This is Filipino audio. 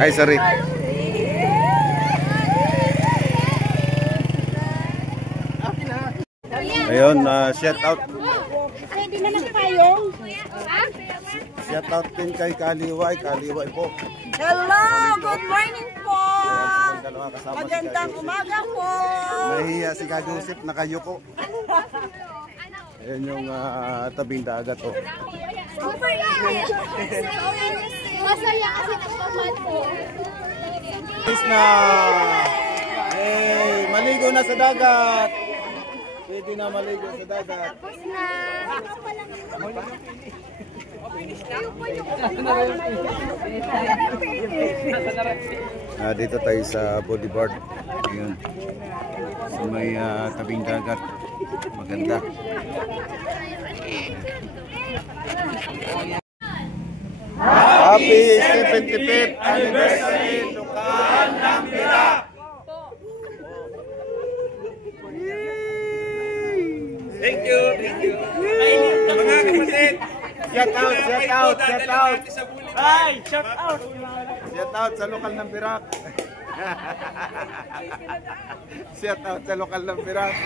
Ay, sorry. Ayun, shout out. Shout out din kay Kaliway. Kaliway po. Hello, good morning po. Magandang umaga po. Nahiya si Ka Joseph, nakayuko. Ayan yung tabing dagat oh. Super yan! Masaya kasi nagpapad po. Peace na! Hey, maligo na sa dagat! Pwede na maligo sa dagat. Tapos na. Dito tayo sa bodyboard. Ayun. So may tabing dagat. Maganda. Happy 75th anniversary Lokal ng Bira. Thank you, thank you. Mga kapatid. Shout out, shout out, shout out. Ay, shout out. Shout out sa lokal ng Birak. Shout out sa lokal ng Birak.